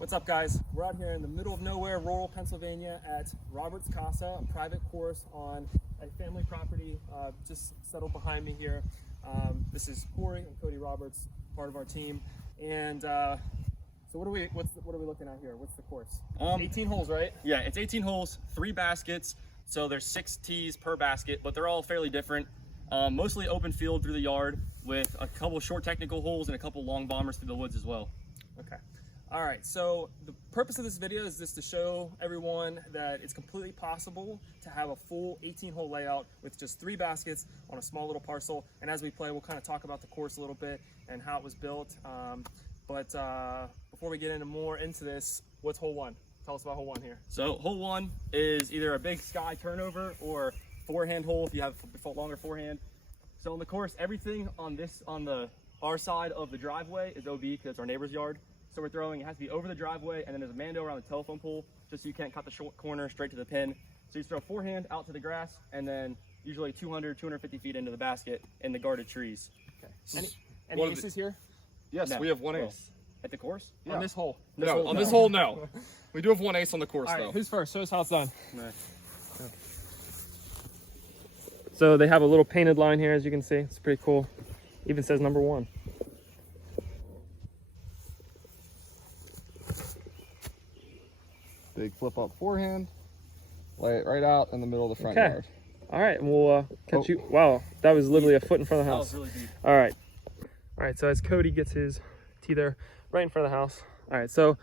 What's up, guys? We're out here in the middle of nowhere, rural Pennsylvania at Robert's Casa, a private course on a family property just settled behind me here. This is Corey and Cody Roberts, part of our team. And so what are we looking at here? What's the course? 18 holes, right? Yeah, it's 18 holes, 3 baskets. So there's 6 tees per basket, but they're all fairly different. Mostly open field through the yard with a couple short technical holes and a couple long bombers through the woods as well. Okay. All right, so the purpose of this video is just to show everyone that it's completely possible to have a full 18-hole layout with just 3 baskets on a small little parcel. And as we play, we'll kind of talk about the course a little bit and how it was built. But before we get into this, what's hole 1? Tell us about hole 1 here. So hole 1 is either a big sky turnover or forehand hole if you have a longer forehand. So on the course, everything on our side of the driveway is OB because it's our neighbor's yard. So we're throwing, it has to be over the driveway, and then there's a mando around the telephone pole, just so you can't cut the short corner straight to the pin. So you throw forehand out to the grass, and then usually 200, 250 feet into the basket in the guarded trees. Okay. Any aces here? Yes, No. we have 1 ace. At the course? Yeah. On this hole? On this hole, no. We do have 1 ace on the course, All right, though. who's first? Show us how it's done. Right. So they have a little painted line here, as you can see. It's pretty cool. Even says number 1. Big flip up forehand. Lay it right out in the middle of the front Okay. yard. All right, and we'll catch you. Wow, that was literally a foot in front of the That house. was really deep. All right, so as Cody gets his tee there, right in front of the house. All right, so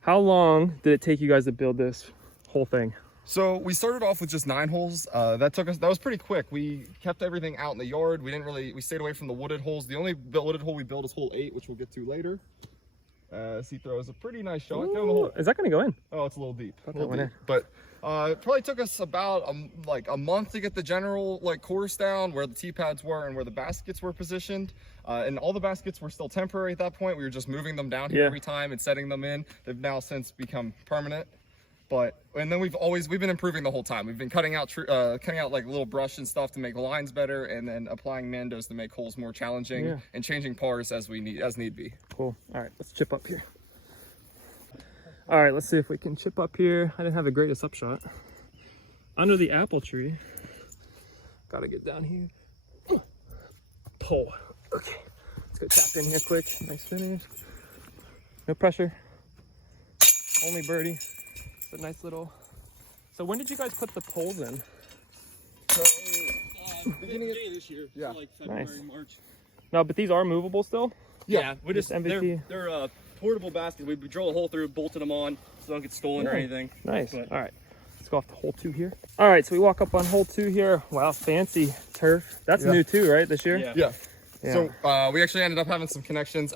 how long did it take you guys to build this whole thing? So we started off with just 9 holes. That was pretty quick. We kept everything out in the yard. We stayed away from the wooded holes. The only wooded hole we built is hole 8, which we'll get to later. He throws a pretty nice shot. Go in the hole. Is that gonna go in? Oh, it's a little deep. Thought that went in. But it probably took us about a month to get the general course down, where the tee pads were and where the baskets were positioned. And all the baskets were still temporary at that point. We were just moving them down here every time and setting them in. They've now since become permanent. And then we've been improving the whole time. We've been cutting out like little brush and stuff to make lines better, and then applying mandos to make holes more challenging and changing pars as need be. Cool. All right, let's chip up here. All right, let's see if we can chip up here. I didn't have the greatest upshot. Under the apple tree. Gotta get down here. Pull. Okay. Let's go tap in here quick. Nice finish. No pressure. Only birdie. It's a nice little. So when did you guys put the poles in? So, Beginning of this year. Yeah. So like February, Nice. March. No, but these are movable still? Yeah, we just MVP. they're portable baskets. We drill a hole through, bolted them on, so they don't get stolen or anything. Nice. But- All right. Let's go off to hole 2 here. All right, so we walk up on hole 2 here. Wow, fancy turf. That's new too, right? This year? Yeah. Yeah. So we actually ended up having some connections.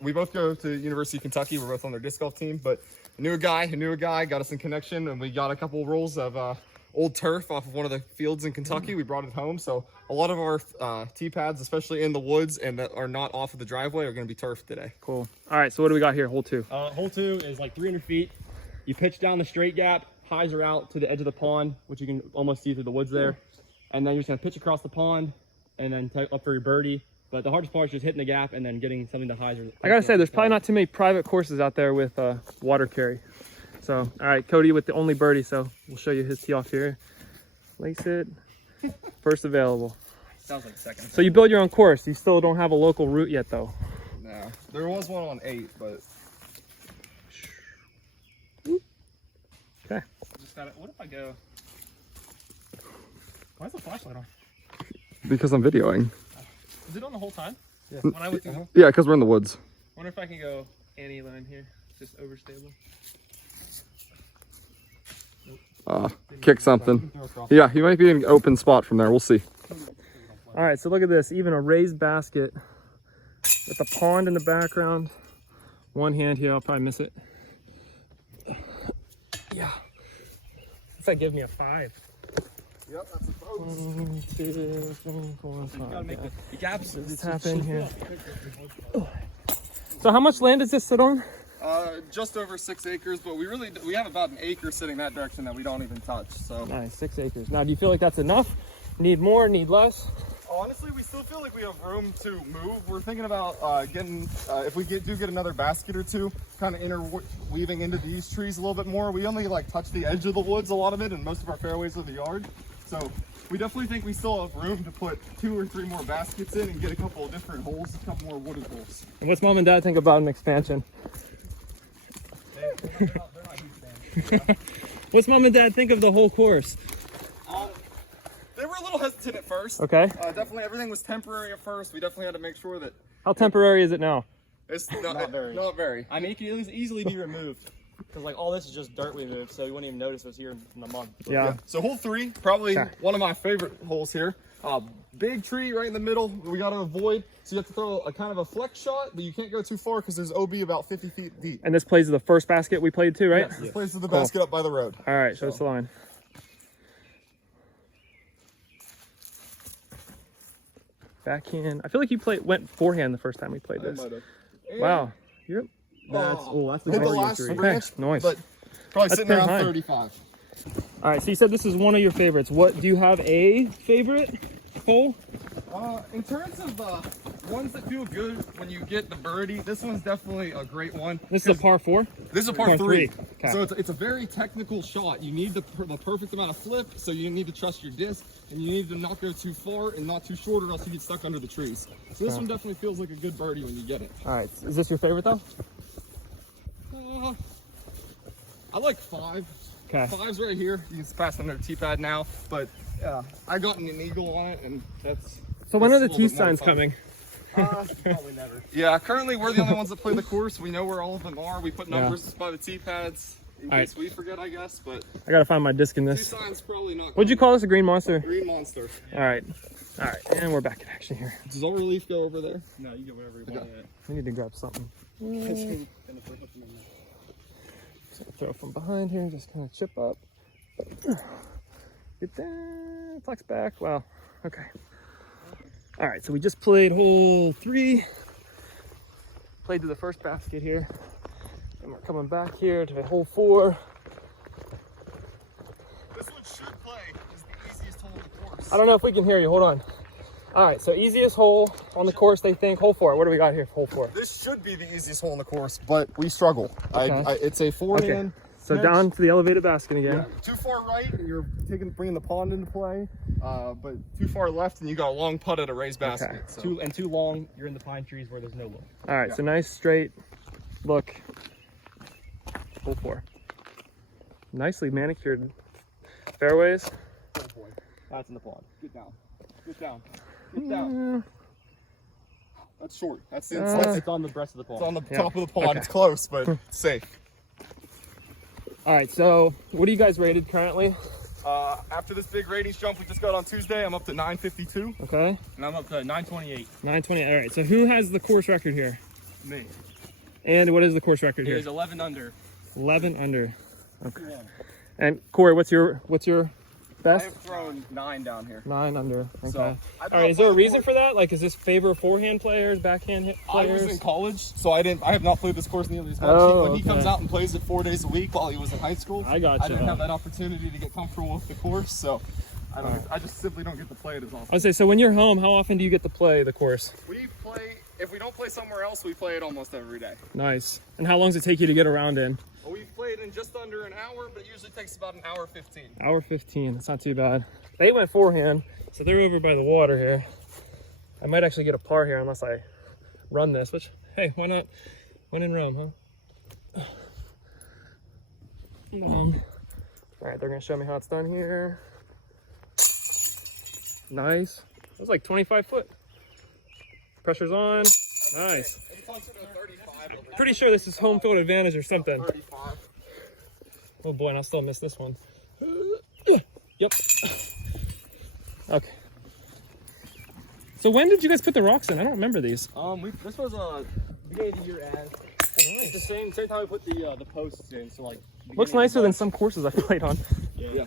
We both go to University of Kentucky. We're both on their disc golf team, but I knew a guy who knew a guy, got us in connection, and we got a couple rolls of old turf off of one of the fields in Kentucky. We brought it home. So a lot of our tee pads, especially in the woods and that are not off of the driveway, are going to be turf today. Cool. All right, so what do we got here? Hole 2. Hole 2 is like 300 feet. You pitch down the straight gap, highs are out to the edge of the pond, which you can almost see through the woods there. And then you're just gonna pitch across the pond and then up for your birdie. But the hardest part is just hitting the gap and then getting something to hyzer. I gotta say, there's probably not too many private courses out there with water carry. So, all right, Cody with the only birdie, so we'll show you his tee off here. Lace it. First available. Sounds like second. So you build your own course. You still don't have a local route yet, though. No, there was one on 8, but Okay. Just gotta, what if I go? Why is the flashlight on? because I'm videoing. Is it on the whole time? Yeah. When I went through, Yeah, because we're in the woods. wonder if I can go any line here, just overstable. Kick something. Yeah, he might be in an open spot from there. We'll see. All right, so look at this. Even a raised basket with a pond in the background. One hand here, I'll probably miss it. Yeah. It's like give me a 5. Yep, that's a boat. 1, 2, 3, 4, 5. Make the gaps. Just tap in here. So how much land does this sit on? Just over 6 acres, but we have about an acre sitting that direction that we don't even touch. So Nice, 6 acres. Now, do you feel like that's enough? Need more? Need less? Honestly, we still feel like we have room to move. We're thinking about getting, if we do get another basket or two, kind of interweaving into these trees a little bit more. We only like touch the edge of the woods, a lot of it, and most of our fairways are the yard. So we definitely think we still have room to put 2 or 3 more baskets in and get a couple of different holes, a couple more wooded holes. And what's mom and dad think about an expansion? They're not huge fans. What's mom and dad think of the whole course? They were a little hesitant at first. Okay. Definitely everything was temporary at first. We definitely had to make sure that How temporary is it now? it's Not very. Not very. I mean, it can easily be removed. Because like all this is just dirt we moved, so you wouldn't even notice it was here in a month. Yeah. So hole 3, probably Okay. one of my favorite holes here. Big tree right in the middle. We got to avoid. So you have to throw a kind of a flex shot, but you can't go too far because there's OB about 50 feet deep. And this plays the first basket we played too, right? Yes, this plays to the basket up by the road. All right, show us the line. Backhand. I feel like you went forehand the first time we played this. Wow. Yep. That's the Hit the guardian last tree. branch, nice. but probably That's sitting around pin high. 35. All right, so you said this is one of your favorites. What do you have a favorite hole? In terms of ones that feel good when you get the birdie, this one's definitely a great one. This is a par 4. This is a par Par 3. three. Okay. So it's a very technical shot. You need the perfect amount of flip, so you need to trust your disc, and you need to not go too far and not too short, or else you get stuck under the trees. So this one definitely feels like a good birdie when you get it. All right, is this your favorite though? I like 5. Okay. 5's right here. You can pass under the tee pad now, but I got an eagle on it, and that's. So when are the that's a little tee bit more signs fun. coming? Probably never. Yeah, currently we're the only ones that play the course. We know where all of them are. We put numbers by the tee pads in All case right. we forget, I guess. But I gotta find my disc in two this. signs probably not. What'd you call this? A green monster? Green monster. All right, and we're back in action here. Does all relief go over there? No, you get whatever you want. We need to grab something. Yeah. So throw from behind here, just kind of chip up. Get down, flex back. Wow. Okay. All right, so we just played hole 3. Played to the first basket here. And we're coming back here to hole 4. This one should play is the easiest hole in the course. I don't know if we can hear you. Hold on. All right, so easiest hole on the course, they think. Hole 4. What do we got here for hole 4? This should be the easiest hole in the course, but we struggle. Okay. It's a forehand. So pitch. down to the elevated basket again. Yeah, too far right, and you're bringing the pond into play. But too far left, and you got a long putt at a raised basket. Okay. So. Too long, you're in the pine trees where there's no look. All right, so nice straight look. Hole 4. Nicely manicured fairways. Oh boy. That's in the pond. Get down. Get down. Get down. That's short. That's It's on the breast of the pond. It's on the Yeah. top of the pond. Okay. It's close, but safe. All right, so what are you guys rated currently? After this big ratings jump we just got on Tuesday, I'm up to 952. Okay, And I'm up to 928. 920. All right, so who has the course record here? Me. And what is the course record It here? is 11 under. 11 under. Okay. And Corey, what's your I best? have thrown 9 down here. 9 under. Okay. So, All right, is there a reason for that? Like, is this favor forehand players, backhand I was in players? college, so I have not played this course nearly as much. Oh, When he comes okay. out and plays it 4 days a week while he was in high school, I gotcha. I didn't have that opportunity to get comfortable with the course, so I just simply don't get to play it as often. I would say, so when you're home, how often do you get to play the course? We play, if we don't play somewhere else, we play it almost every day. Nice. And how long does it take you to get around in? Well, we've played in just under an hour, but it usually takes about an hour 15. Hour 15. That's not too bad. They went forehand, so they're over by the water here. I might actually get a par here unless I run this, which, hey, why not? When in Rome, huh? All right, they're gonna show me how it's done here. Nice. That was like 25 foot. Pressure's on. Nice. It's closer to 35 over Pretty sure this is home field advantage or something. 35. Oh boy, and I'll still miss this one. Yep. Okay. So when did you guys put the rocks in? I don't remember these. This was beginning of the year ad. It's the same time we put the posts in. So like. Looks nicer than some courses I've played on. Yeah.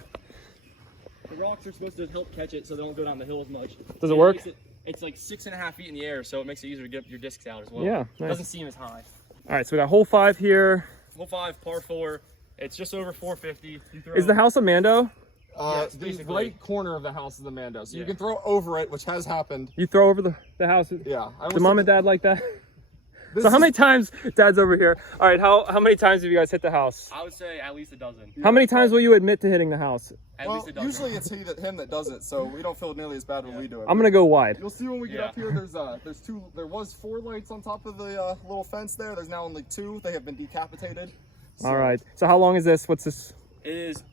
The rocks are supposed to help catch it so they don't go down the hill as much. Does it work? It's like 6.5 feet in the air, so it makes it easier to get your discs out as well. Yeah, It nice. doesn't seem as high. All right, so we got hole 5 here. Hole 5, par 4. It's just over 450. You throw Is the house a Mando? Yes, the basically. right corner of the house is the Mando. So you Yeah. can throw over it, which has happened. You throw over the house. Yeah. Do mom and dad like that? This So how is- many times, Dad's over here. All right, how many times have you guys hit the house? I would say at least a dozen. How many times will you admit to hitting the house? At Well, least a dozen. usually it's him that does it, so we don't feel nearly as bad when we do it. I'm gonna go wide. You'll see when we get Yeah. up here. There was 4 lights on top of the little fence there. There's now only 2. They have been decapitated. So, All right. So how long is this? What's this? It is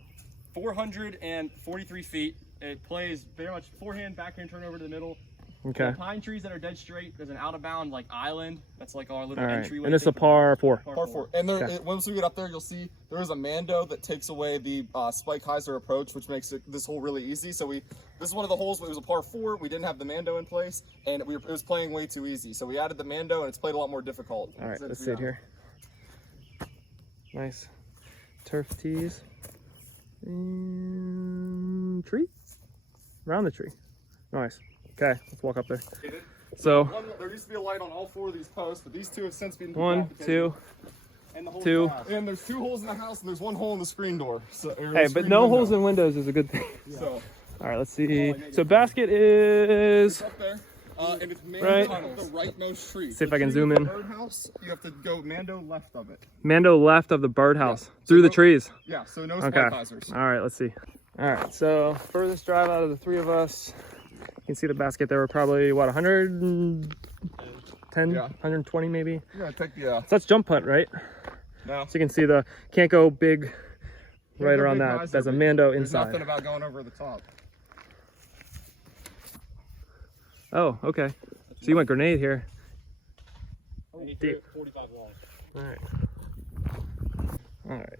443 feet. It plays very much forehand, backhand, turnover to the middle. Okay. The pine trees that are dead straight. There's an out of bound like island. That's like our little All right. entryway. And this is a par 4. Par 4. And there, Okay. once we get up there, you'll see there is a Mando that takes away the Spike Heiser approach, which makes this hole really easy. So this is one of the holes. It was a par 4. We didn't have the Mando in place, and it was playing way too easy. So we added the Mando, and it's played a lot more difficult. All right. since Let's we see it got- here. Nice. Turf tees. And tree. Around the tree. Nice. Okay. Let's walk up there. So There used to be a light on all 4 of these posts, but these 2 have since been 1, decapitated. 2. And the whole 2. house. And there's 2 holes in the house, and there's 1 hole in the screen door. So, Hey, but no holes in windows is a good thing. So All right. Let's see. So basket is. up there, and it's Mando Right. on the rightmost tree. See if The I can tree zoom with in. the birdhouse, you have to go Mando left of it. Mando left of the birdhouse. Yeah. Through So the no- trees. Yeah, so no Okay. spike Heisers. All right, let's see. All right, so furthest drive out of the 3 of us. You can see the basket there. We're probably, what, 110, Yeah. 120 maybe? You're gonna take the So that's jump putt, right? no. So you can see the, can't go big right go around big that. Heiser, There's a but Mando There's inside. nothing about going over the top. Oh, okay. So you went grenade here. Deep. 45 long. All right. All right.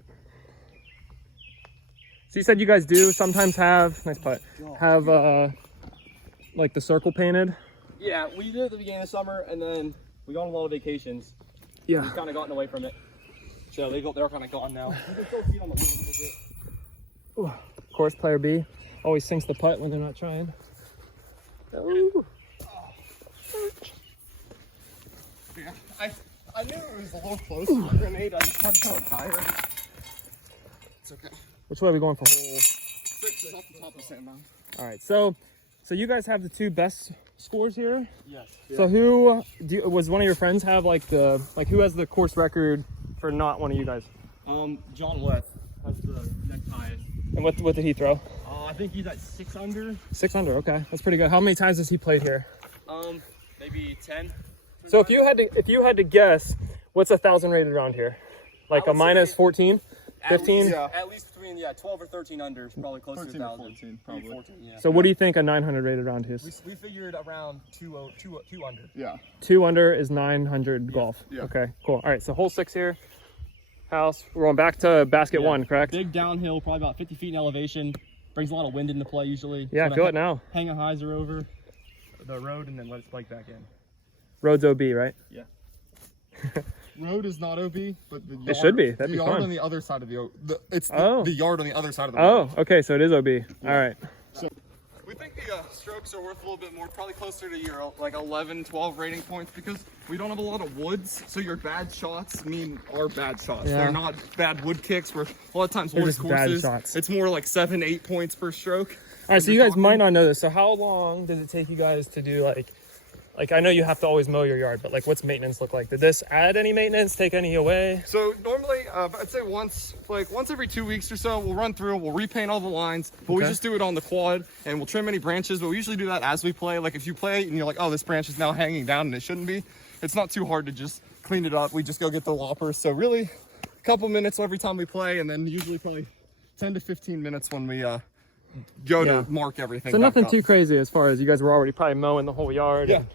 So you said you guys do sometimes have, nice putt, have like the circle painted? Yeah, we did it at the beginning of summer, and then we got on a lot of vacations. Yeah. We've kind of gotten away from it. So they're kind of gone now. You can still see it on the wood a little bit. Ooh. Course player B always sinks the putt when they're not trying. Ooh. Yeah, I knew it was a little close to the grenade. I just tried to go higher. It's okay. Which way are we going for hole? 6 is off the top of Sandbound. All right, so you guys have the 2 best scores here. Yes. So who was one of your friends have like who has the course record for not one of you guys? John West has the next highest. And what did he throw? I think he's at 6 under. 6 under. Okay, that's pretty good. How many times has he played here? Maybe 10. So if you had to guess, what's 1,000 rated around here? Like I a would minus say 14, 15. Yeah. At least between 12 or 13 under is probably close to 13 or 1,000. 14, probably. 14, yeah. So what do you think a 900 rated round is? We figured around 2 under. Yeah. 2 under is 900 golf. Yeah. Okay, cool. All right, so hole 6 here. House. We're going back to basket 1, correct? Big downhill, probably about 50 feet in elevation. Brings a lot of wind into play usually. Yeah, I Sort of feel it now. Hang a hyzer over the road and then let it spike back in. Road's OB, right? Yeah. Road is not OB, but the yard, It should be. That'd the be yard fun. on the other side of the Oh. the yard on the other side of the road. Oh, okay, so it is OB. All right. We think the strokes are worth a little bit more, probably closer to your like 11, 12 rating points because we don't have a lot of woods, so your bad shots are bad shots. Yeah. They're not bad wood kicks. Where a lot of times They're wood just bad courses, shots. it's more like 7, 8 points per stroke. All right, so you guys might not know this. So how long does it take you guys to do like I know you have to always mow your yard, but like what's maintenance look like? Did this add any maintenance, take any away? So normally, I'd say once every 2 weeks or so, we'll run through, we'll repaint all the lines, but we Okay. just do it on the quad and we'll trim any branches, but we usually do that as we play. Like if you play and you're like, oh, this branch is now hanging down and it shouldn't be, it's not too hard to just clean it up. We just go get the loppers. So really a couple minutes every time we play, and then usually probably 10 to 15 minutes when we go Yeah. to mark everything. So back nothing up. too crazy as far as you guys were already probably mowing the whole yard. Yeah. and-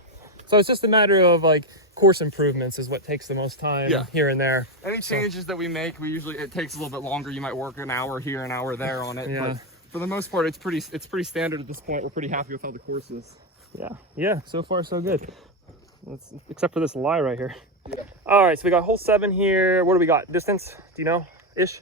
so it's just a matter of like course improvements is what takes the most time Yeah. here and there. Any changes that we make, it takes a little bit longer. You might work an hour here, an hour there on it. Yeah. But for the most part, it's pretty standard at this point. We're pretty happy with how the course is. Yeah. Yeah. So far, so good. Except for this lie right here. Yeah. All right. So we got hole 7 here. What do we got? Distance? Do you know? Ish?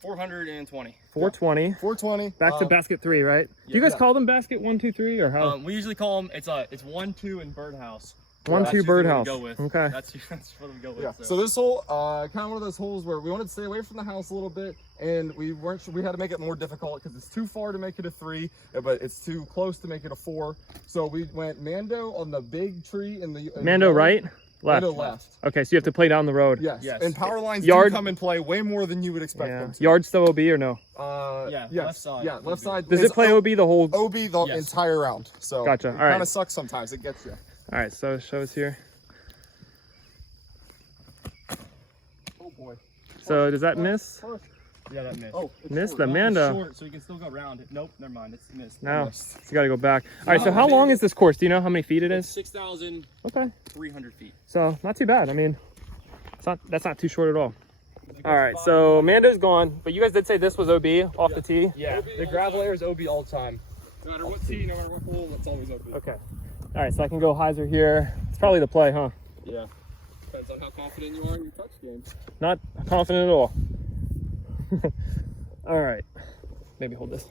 420. 420. 420. Back to basket 3, right? Do you guys Yeah. call them basket 1, 2, 3, or how? We usually call them, it's 1, 2, and birdhouse. 1-2 usually what we birdhouse. go with. Okay. That's what we go with. Yeah. So this hole, kind of one of those holes where we wanted to stay away from the house a little bit, and we weren't sure, we had to make it more difficult because it's too far to make it a 3, but it's too close to make it a 4. So we went Mando on the big tree in the Mando right? Left. Mando left. Okay, so you have to play down the road. Yes. Yes. And power lines Yard- do come and play way more than you would expect Yeah. them to. Yard still OB or no? Yeah, Yes. left side. Yeah, left side. Does is it play OB the whole? OB the Yes. entire round. So Gotcha. it All right. kind of sucks sometimes. It gets you. All right, so show us here. Oh boy. So does that miss? Yeah, that missed. Oh, it's Miss short. the No, it's Mando. short, so you can still go around it. Nope, never mind. It's missed. No, missed. so you got to go back. All right, so how long is this course? Do you know how many feet it It's is? 6,300 Okay, feet. so not too bad. I mean, that's not too short at all. All right, so Mando's gone, but you guys did say this was OB off the tee. Yeah, the gravel air is OB all the time. No matter what tee, no matter what hole, it's always open. Okay. All right, so I can go hyzer here. It's probably the play, huh? Yeah. Depends on how confident you are in your touch game. Not confident at all. All right, maybe hold this.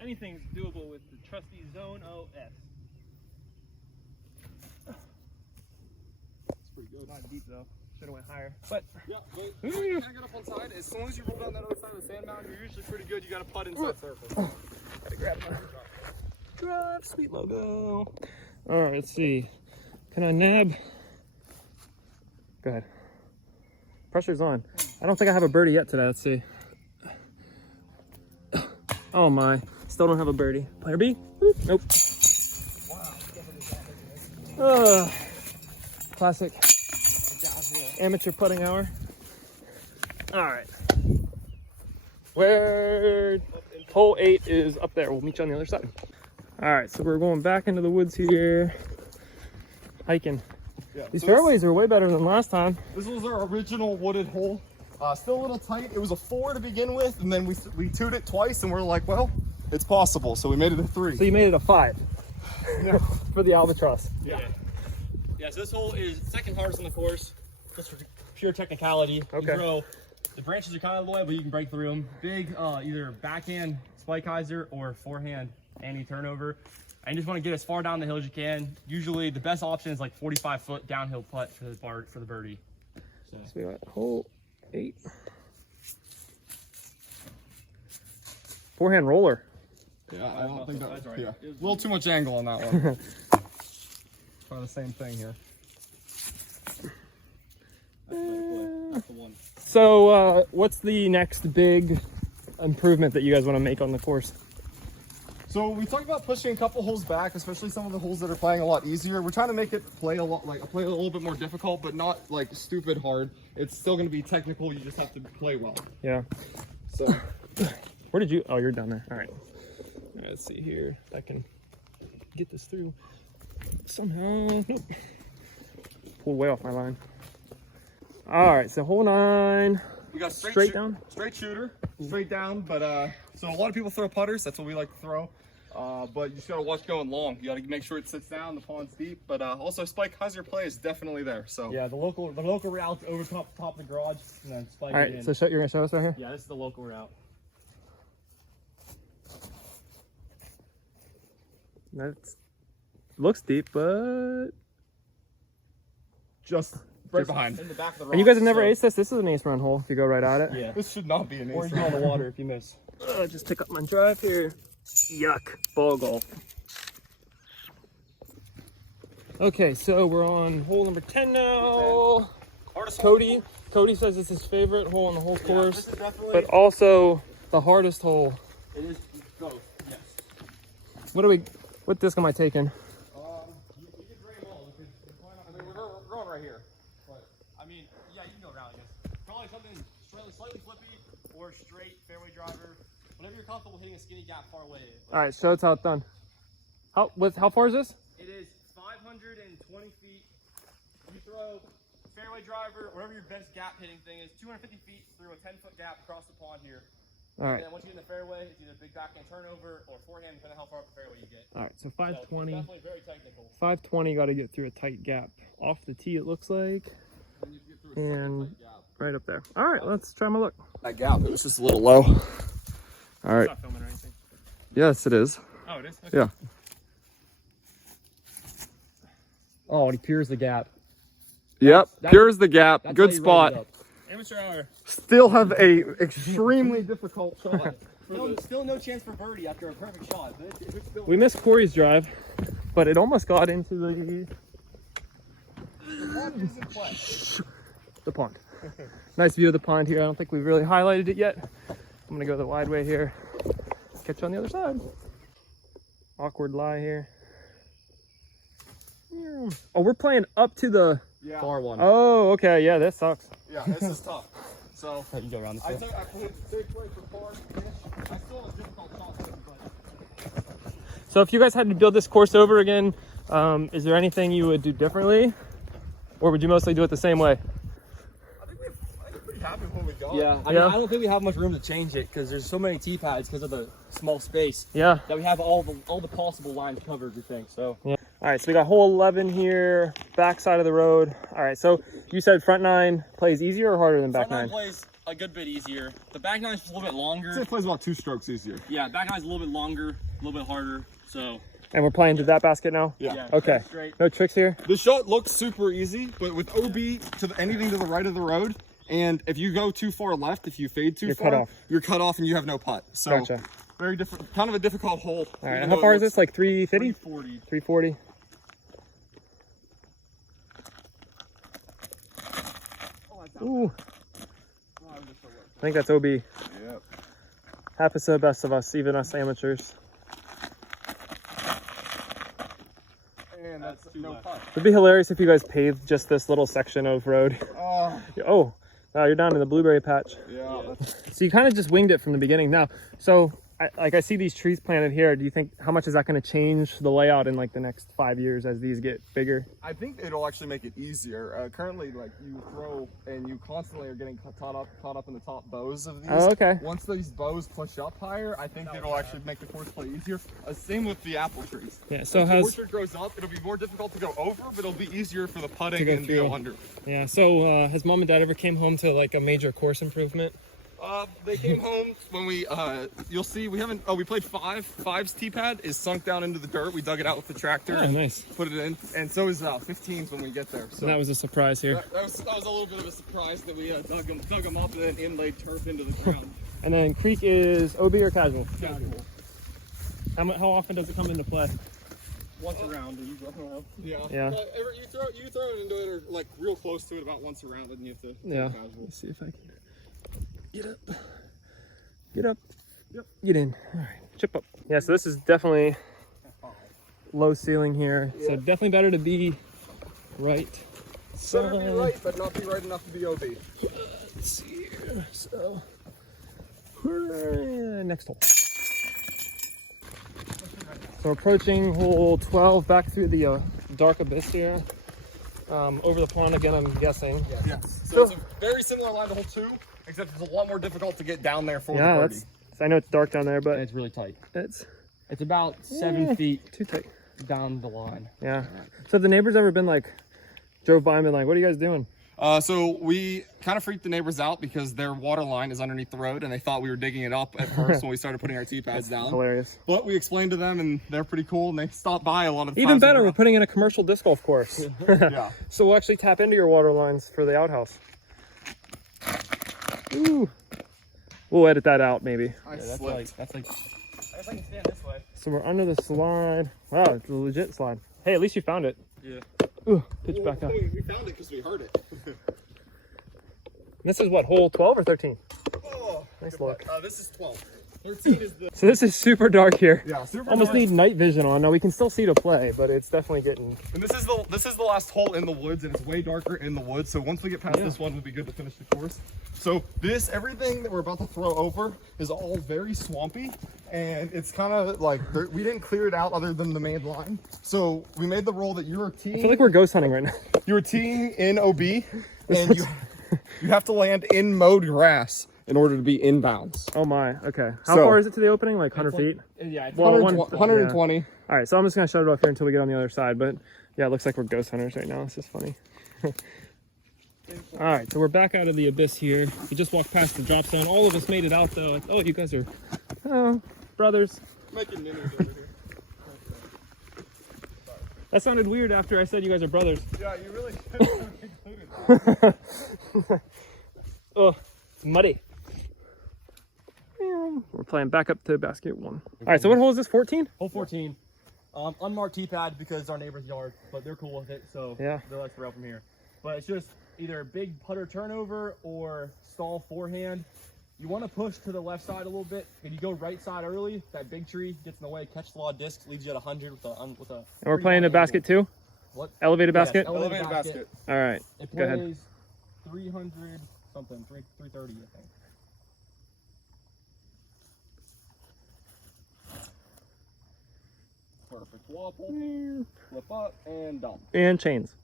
Anything's doable with the trusty Zone OS. It's pretty good. Not deep though. Should have went higher. But Yeah, but you can't get up on side. As soon as you roll down that other side of the sand mound, you're usually pretty good. You got to putt inside surface. Gotta grab my drive, sweet logo. All right, let's see. Can I nab? Go ahead. Pressure's on. I don't think I have a birdie yet today. Let's see. Oh my, still don't have a birdie. Player B? Nope. Classic amateur putting hour. All right. Where hole 8 is up there. We'll meet you on the other side. All right, so we're going back into the woods here. Hiking. Yeah, These so fairways are way better than last time. This was our original wooded hole. Still a little tight. It was a 4 to begin with, and then we 2'd it twice, and we're like, well, it's possible. So we made it a 3. So you made it a 5 for the albatross. Yeah. Yeah, so this hole is second hardest on the course, just for pure technicality. Okay. You throw, the branches are kind of in the way, but you can break through them. Big, either backhand spike hyzer or forehand anti-turnover. And you just want to get as far down the hill as you can. Usually the best option is like 45-foot downhill putt for the birdie. So we got hole 8. Forehand roller. Yeah, I don't think that. That's right. Yeah, a little too much angle on that one. Try the same thing here. That's the one. So what's the next big improvement that you guys want to make on the course? So we talked about pushing a couple holes back, especially some of the holes that are playing a lot easier. We're trying to make it play a little bit more difficult, but not like stupid hard. It's still going to be technical. You just have to play well. Yeah. So Where did you? Oh, you're down there. All right. All right, let's see here. If I can get this through somehow. Nope. Pulled way off my line. All right, so hole 9. we got Straight down? straight shooter, straight down. But so a lot of people throw putters. That's what we like to throw. But you just gotta watch going long. You gotta make sure it sits down. The pond's deep. But also spike hyzer play is definitely there. So Yeah, the local route's over top of the garage and then spike All it right, in. so you're gonna show us right here. Yeah, this is the local route. That's looks deep, but just right behind. In the back of the rock. and you guys have never so- aced this. This is an ace run hole. If you go right at it. Yeah. This should not be an Or ace. you go on the water if you miss. Just pick up my drive here. Yuck. Ball golf. Okay, so we're on hole number 10 now. Hardest Cody says it's his favorite hole on the whole This course, is definitely, but also the hardest hole. it is both. Yes. What disc am I taking? You can drain them all. I mean, we're going right here. But I mean, yeah, you can go around this. Probably something slightly flippy or straight fairway driver. Whenever you're comfortable hitting a skinny gap far away. All right, show us how it's done. How far is this? It is 520 feet. You throw fairway driver, whatever your best gap hitting thing is, 250 feet through a 10-foot gap across the pond here. All right. And then once you get in the fairway, it's either big backhand turnover or forehand, depending on how far up the fairway you get. All right, so So it's 520. definitely very technical. 520 got to get through a tight gap off the tee. It looks like, then you get through a and second gap. right up there. All right, let's try my luck. That gap, it was just a little low. All right. It's not filming or anything. Yes, it is. Oh, it is? Okay. Yeah. Oh, and he peers the gap. Yep, That's- here's the gap. That's Good how you raise it spot. up. Amateur hour. Still have a extremely difficult shot. Still no chance for birdie after a perfect shot. But it's still We missed Corey's drive, but it almost got into the pond. Nice view of the pond here. I don't think we've really highlighted it yet. I'm gonna go the wide way here. Catch you on the other side. Awkward lie here. Oh, we're playing up to the Yeah. far one. Oh, okay. Yeah, that sucks. Yeah, this is tough. So You go around this I way. took I played big play for far fish. I still have a difficult shot, but So if you guys had to build this course over again, is there anything you would do differently? Or would you mostly do it the same way? I think we're pretty happy when we got. Yeah, I Yeah. mean, I don't think we have much room to change it because there's so many tee pads because of the small space Yeah. that we have all the possible lines covered. We think so. Yeah. All right, so we got hole 11 here, back side of the road. All right, so you said front nine plays easier or harder than back Front nine nine? plays a good bit easier. The back nine's a little bit longer. It plays about 2 strokes easier. Yeah, back nine's a little bit longer, a little bit harder. So And we're playing to that basket now? Yeah. Okay. Straight. No tricks here? The shot looks super easy, but with OB to anything to the right of the road, and if you go too far left, if you fade too You're far, cut off. you're cut off and you have no putt. So Gotcha. very different, kind of a difficult hole. All right, how far is this? Like 350? 340. 340? Ooh. I think that's OB. Yep. Happens to the best of us, even us amateurs. And that's Two no left. putt. It'd be hilarious if you guys paved just this little section of road. Oh, Oh, wow, you're down in the blueberry patch. yeah. That's, So you kind of just winged it from the beginning. Now, so I see these trees planted here. Do you think, how much is that going to change the layout in like the next 5 years as these get bigger? I think it'll actually make it easier. Currently, like you throw and you constantly are getting caught up in the top bows of these. Oh, okay. Once these bows push up higher, I think it'll actually make the course play easier. Same with the apple trees. Yeah, so As the has, orchard grows up, it'll be more difficult to go over, but it'll be easier for the putting go and to through. go under. yeah, so has mom and dad ever came home to like a major course improvement? They came home when we, you'll see, we haven't, we played five. Five's tee pad is sunk down into the dirt. We dug it out with the tractor Oh, and nice. put it in. And so is 15's when we get there. So And that was a surprise here. that was a little bit of a surprise that we dug them up and then inlaid turf into the ground. And then creek is OB or casual? Casual. How often does it come into play? Once around, and you go around. Yeah. Yeah. You throw it into it or like real close to it about once around and you have to Yeah. casual. Let's see if I can get up. Get up. Yep. Get in. All right. Chip up. Yeah, so this is definitely low ceiling here. So definitely better to be right. Better be right, but not be right enough to be OB. Let's see here. So next hole. So approaching hole 12 back through the dark abyss here. Over the pond again, I'm guessing. Yes. So it's a very similar line to hole 2, except it's a lot more difficult to get down there for Yeah, the birdie. that's. I know it's dark down there, but It's really tight. it's It's about 7 feet too tight. down the line. Yeah. So have the neighbors ever been like, drove by and been like, what are you guys doing? So we kind of freaked the neighbors out because their water line is underneath the road and they thought we were digging it up at first when we started putting our tee pads down. Hilarious. But we explained to them and they're pretty cool and they stopped by a lot of Even times. better, we're putting in a commercial disc golf course. Yeah. So we'll actually tap into your water lines for the outhouse. Ooh. We'll edit that out maybe. I That's slipped. like I guess I can stand this way. So we're under the slide. Wow, it's a legit slide. Hey, at least you found it. Yeah. Ooh, pitch back up. We found it because we heard it. This is what, hole 12 or 13? Oh, Nice look. this is 12. 13 is the... So this is super dark here. Yeah, super Almost dark. need night vision on. Now we can still see to play, but it's definitely getting... And this is the last hole in the woods, and it's way darker in the woods. So once we get past this one, we'll be good to finish the course. So everything that we're about to throw over is all very swampy, and it's kind of like we didn't clear it out other than the main line. So we made the rule that you were I feel teeing, like we're ghost hunting right now. you were teeing in OB, and you have to land in mowed grass in order to be inbounds. Oh my, okay. How So- far is it to the opening? Like 100 feet? yeah, it's Well, 120. All right, so I'm just gonna shut it off here until we get on the other side. But yeah, it looks like we're ghost hunters right now. This is funny. All right, so we're back out of the abyss here. We just walked past the drop zone. All of us made it out though. Oh, you guys are, brothers. Making ninnies over here. That sounded weird after I said you guys are brothers. Yeah, you really should have included that. Oh, it's muddy. We're playing back up to basket 1. All right, so what hole is this? 14? Hole 14. Unmarked tee pad because it's our neighbor's yard, but they're cool with it, so Yeah. they'll let us rail from here. But it's just either big putter turnover or stall forehand. You want to push to the left side a little bit. If you go right side early, that big tree gets in the way, catch the law of discs, leaves you at 100 with a. And we're playing a basket 2? What? Elevated Yes, basket? elevated basket. All right, It go ahead. plays 300 something, 330, I think. Perfect wobble, flip up, and dump. And chains.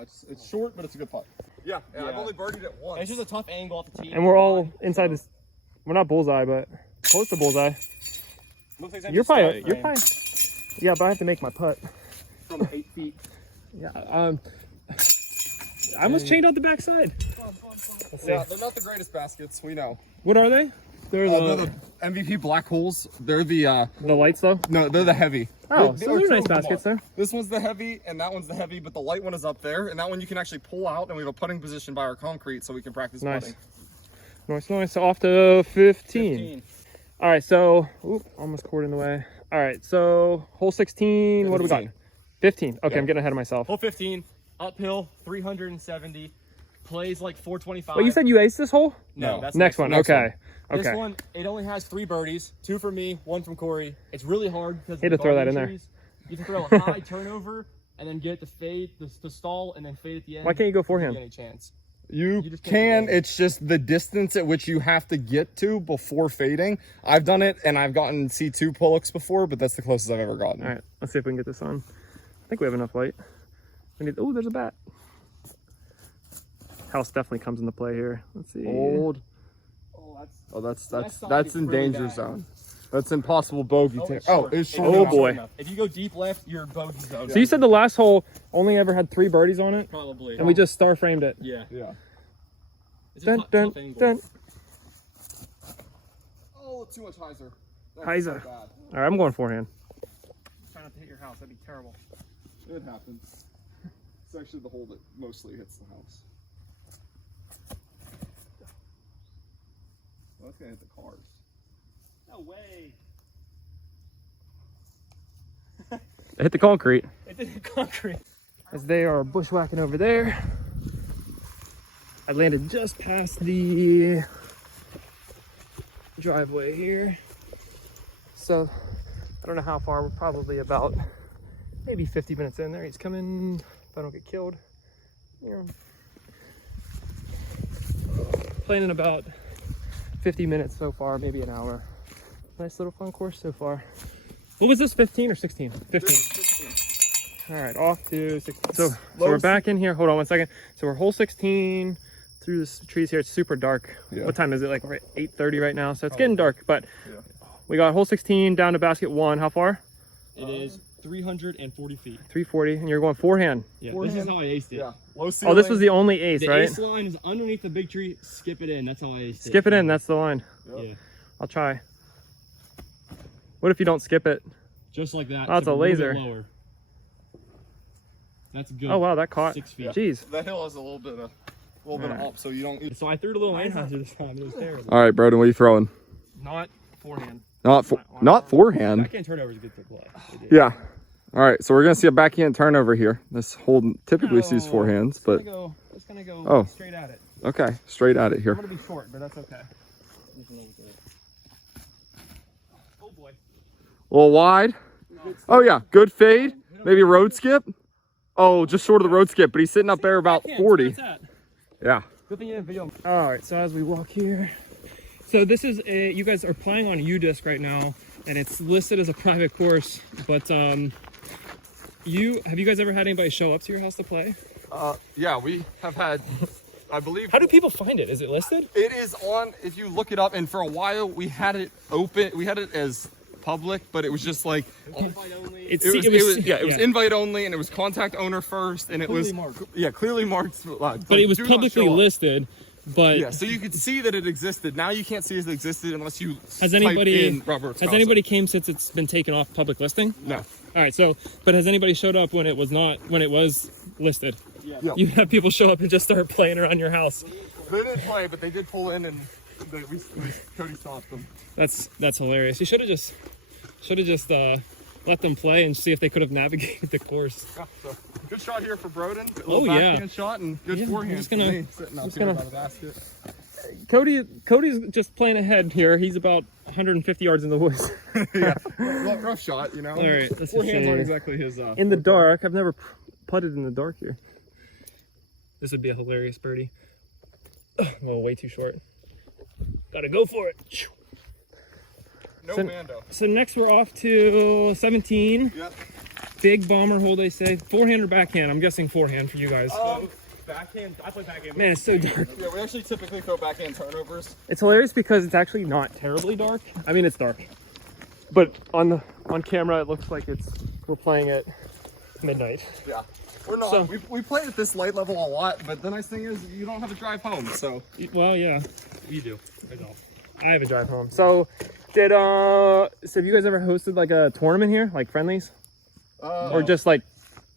It's short, but it's a good putt. Yeah, I've Yeah. only birdied it once. It's just a tough angle off the tee. And we're all inside this. We're not bullseye, but close to bullseye. Looks like You're probably. Yeah, but I have to make my putt. from 8 feet. Yeah. I almost chained out the backside. Let's see. Yeah, they're not the greatest baskets, we know. What are they? They're They're the MVP black holes. They're the the lights though. no, they're the heavy. Oh, They're so they're two nice of them baskets are. there. This one's the heavy, and that one's the heavy, but the light one is up there, and that one you can actually pull out, and we have a putting position by our concrete, so we can practice Nice. putting. Nice. So off to 15. 15. All right, so almost cord in the way. All right, so hole 16. What do we got? 15. Okay, Yeah. I'm getting ahead of myself. Hole 15, uphill, 370. Plays like 425. Wait, you said you aced this hole? No, that's Next one. next Okay. This Okay. one, it only has 3 birdies, 2 for me, 1 from Corey. It's really hard because Hate to throw that in there. trees. You have to throw a high turnover and then get the fade, the stall, and then fade at the end. Why can't you go Get forehand? any chance? You You just can, can't do it. it's just the distance at which you have to get to before fading. I've done it, and I've gotten C2 pull-ups before, but that's the closest I've ever gotten. All right, let's see if we can get this on. I think we have enough light. We need. Oh, there's a bat. House definitely comes into play here. Let's see. Old. Oh, Oh, side that's is in really danger bad. zone. That's impossible bogey. it's Oh, short. it's It's short. Oh, not boy. enough. If you go deep left, you're bogey zone. So you said the last hole only ever had 3 birdies on it, Probably. and we just star framed it. Yeah. Yeah. It's a Dun tough dun angle. dun. Oh, too much hyzer. That's Hyzer. so bad. All right, I'm going forehand. Try not to hit your house. That'd be terrible. It happens. It's actually the hole that mostly hits the house. Well, that's gonna hit the cars. No way. I hit the concrete. It did concrete. As they are bushwhacking over there. I landed just past the driveway here. So I don't know how far. We're probably about maybe 50 minutes in there. He's coming if I don't get killed. Yeah. Playing in about 50 minutes so far, maybe an hour. Nice little fun course so far. What was this, 15 or 16? 15. All right, off to 16. So we're back in here. Hold on one second. So we're hole 16 through the trees here. It's super dark. Yeah. What time is it? Like we're at 8:30 right now. So it's getting dark, but we got hole 16 down to basket 1. How far? It is 340 feet. 340, and you're going forehand. Yeah, Forehand. this is how I aced it. Yeah. Low Oh, ceiling. this was the only ace, The right? ace line is underneath the big tree. Skip it in. That's how I aced it. Skip it in. That's the line. Yep. Yeah. I'll try. What if you don't skip it? Just like that. Oh, it's so a little bit laser. Lower. That's good. Oh wow, that caught. 6 feet. Jeez. That hill has a little bit of up, so you don't. So I threw the little lane hazard this time. It was terrible. All right, Broden, what are you throwing? Not forehand. Not forehand. Backhand turnover is good to play. Yeah. All right, so we're gonna see a backhand turnover here. This hold typically sees forehands, but It's gonna go Oh. straight at it. okay, straight at it here. I'm gonna be short, but that's okay. Oh boy. A little wide. Oh yeah, good fade. Maybe a road skip. Oh, just short of the road skip, but he's sitting up there about 40. Yeah. Good thing you didn't video. All right, so as we walk here, so this is a. You guys are playing on U-Disc right now, and it's listed as a private course. But have you guys ever had anybody show up to your house to play? Yeah, we have had, I believe. How do people find it? Is it listed? It is on, if you look it up, and for a while we had it open, we had it as public, but it was just like, it was invite only, and it was contact owner first, and it was, marked. yeah, clearly marked. But it was publicly listed, But Yeah, so you could see that it existed. Now you can't see it existed unless you has type anybody in Robert's has Casa. anybody came since it's been taken off public listing? No. All right, so but has anybody showed up when it was listed? Yeah. You have people show up and just start playing around your house. They didn't play, but they did pull in, and Cody stopped them. That's hilarious. You should have just let them play and see if they could have navigated the course. Yeah, so good shot here for Broden. A Oh, little yeah. backhand shot and good Yeah, forehand. I'm just gonna- for me, sitting out just here gonna- by the basket. Cody's just playing ahead here. He's about 150 yards in the woods. Yeah, rough shot, you know. All right, let's just Forehands aren't say- exactly his. In the dark. I've never putted in the dark here. This would be a hilarious birdie. Oh, way too short. Gotta go for it. No So- Mando. So next we're off to 17. Yep. Big bomber hole, they say. Forehand or backhand? I'm guessing forehand for you guys. Backhand. I play backhand. Man, it's so dark. Yeah, we actually typically throw backhand turnovers. It's hilarious because it's actually not terribly dark. I mean, it's dark, but on camera it looks like we're playing at midnight. Yeah. We're not. So- we play at this light level a lot, but the nice thing is you don't have to drive home, so. Well, yeah, You do. I don't. I have a drive home. So, so have you guys ever hosted like a tournament here, like friendlies, or just like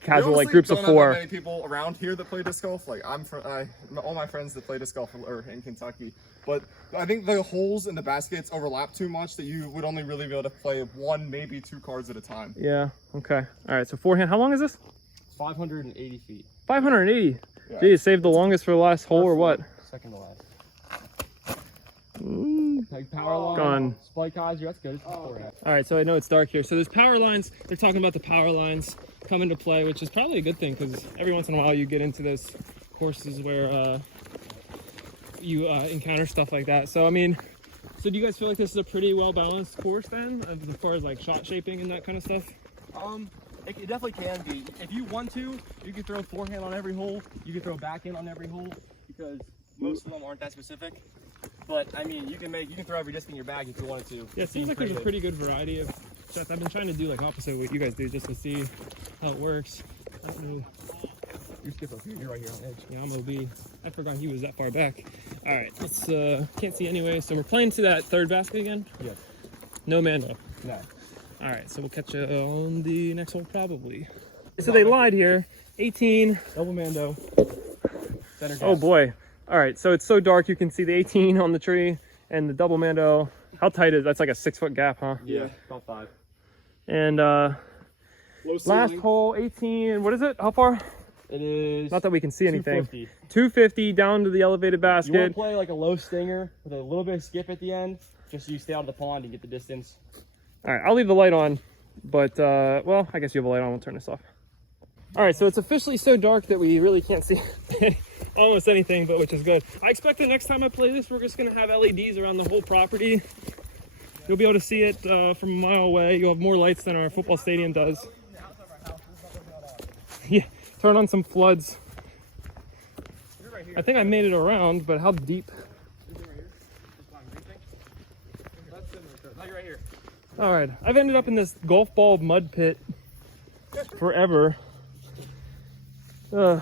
casual, like groups of don't have four? that many people around here that play disc golf. Like all my friends that play disc golf are in Kentucky, but I think the holes in the baskets overlap too much that you would only really be able to play one, maybe two cards at a time. Yeah. Okay. All right. So forehand. How long is this? 580 feet. 580. Yeah. Geez, saved the longest for the last hole or what? Second to last. Mm. Like power line. Gone. Spike eyes. That's good. It's forehand. All right, so I know it's dark here. So there's power lines. They're talking about the power lines come into play, which is probably a good thing because every once in a while you get into those courses where you encounter stuff like that. So I mean, so do you guys feel like this is a pretty well balanced course then, as far as like shot shaping and that kind of stuff? It definitely can be. If you want to, you can throw forehand on every hole. You can throw backhand on every hole because most of them aren't that specific. But I mean, you can throw every disc in your bag if you wanted to. Yeah, it seems like there's a pretty good variety of shots. I've been trying to do like opposite of what you guys do just to see how it works. I don't know. You skip up here. You're right here on edge. Yeah, I'm OB. I forgot he was that far back. All right, let's, can't see anyway. So we're playing to that third basket again? Yeah. No Mando. No. All right, so we'll catch you on the next hole probably. So they lied here. 18. Double Mando. Center Oh gas. boy. All right, so it's so dark you can see the 18 on the tree and the double Mando. How tight is that's like a 6 foot gap, huh? Yeah, about 5. And Low last ceiling. hole 18. What is it? How far? It is. Not that we can see anything. 250. 250 down to the elevated You want to basket. play like a low stinger with a little bit of skip at the end, just so you stay out of the pond and get the distance. All right, I'll leave the light on, but well, I guess you have a light on. We'll turn this off. All right, so it's officially so dark that we really can't see almost anything, but which is good. I expect the next time I play this, we're just gonna have LEDs around the whole property. You'll be able to see it from a mile away. You'll have more lights than our football stadium does. Yeah, turn on some floods. I think I made it around, but how deep? Right here. All right, I've ended up in this golf ball mud pit forever. Should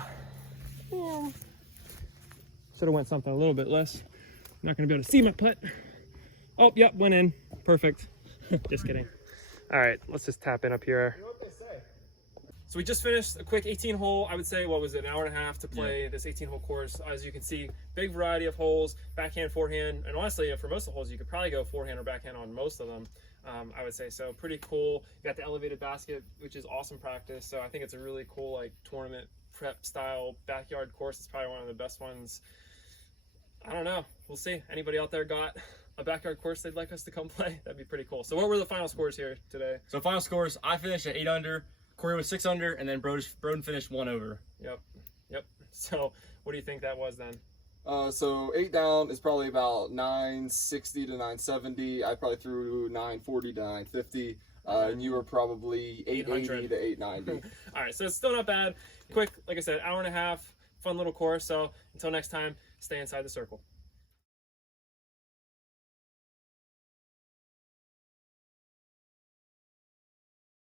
have went something a little bit less. Not gonna be able to see my putt. Oh, yep, went in. Perfect. Just kidding. All right, let's just tap in up here. So we just finished a quick 18 hole. I would say, what was it, an hour and a half to play this 18 hole course. As you can see, big variety of holes, backhand, forehand, and honestly, for most of the holes, you could probably go forehand or backhand on most of them. I would say so. Pretty cool. You got the elevated basket, which is awesome practice. So I think it's a really cool like tournament prep style backyard course. It's probably one of the best ones. I don't know. We'll see. Anybody out there got a backyard course they'd like us to come play? That'd be pretty cool. So what were the final scores here today? So final scores, I finished at 8 under, Corey was 6 under, and then Broden finished 1 over. Yep. So what do you think that was then? So 8 down is probably about 960 to 970. I probably threw 940 to 950. And you were probably 880 to 890. All right, so it's still not bad. Quick, like I said, hour and a half, fun little course. So until next time, stay inside the circle.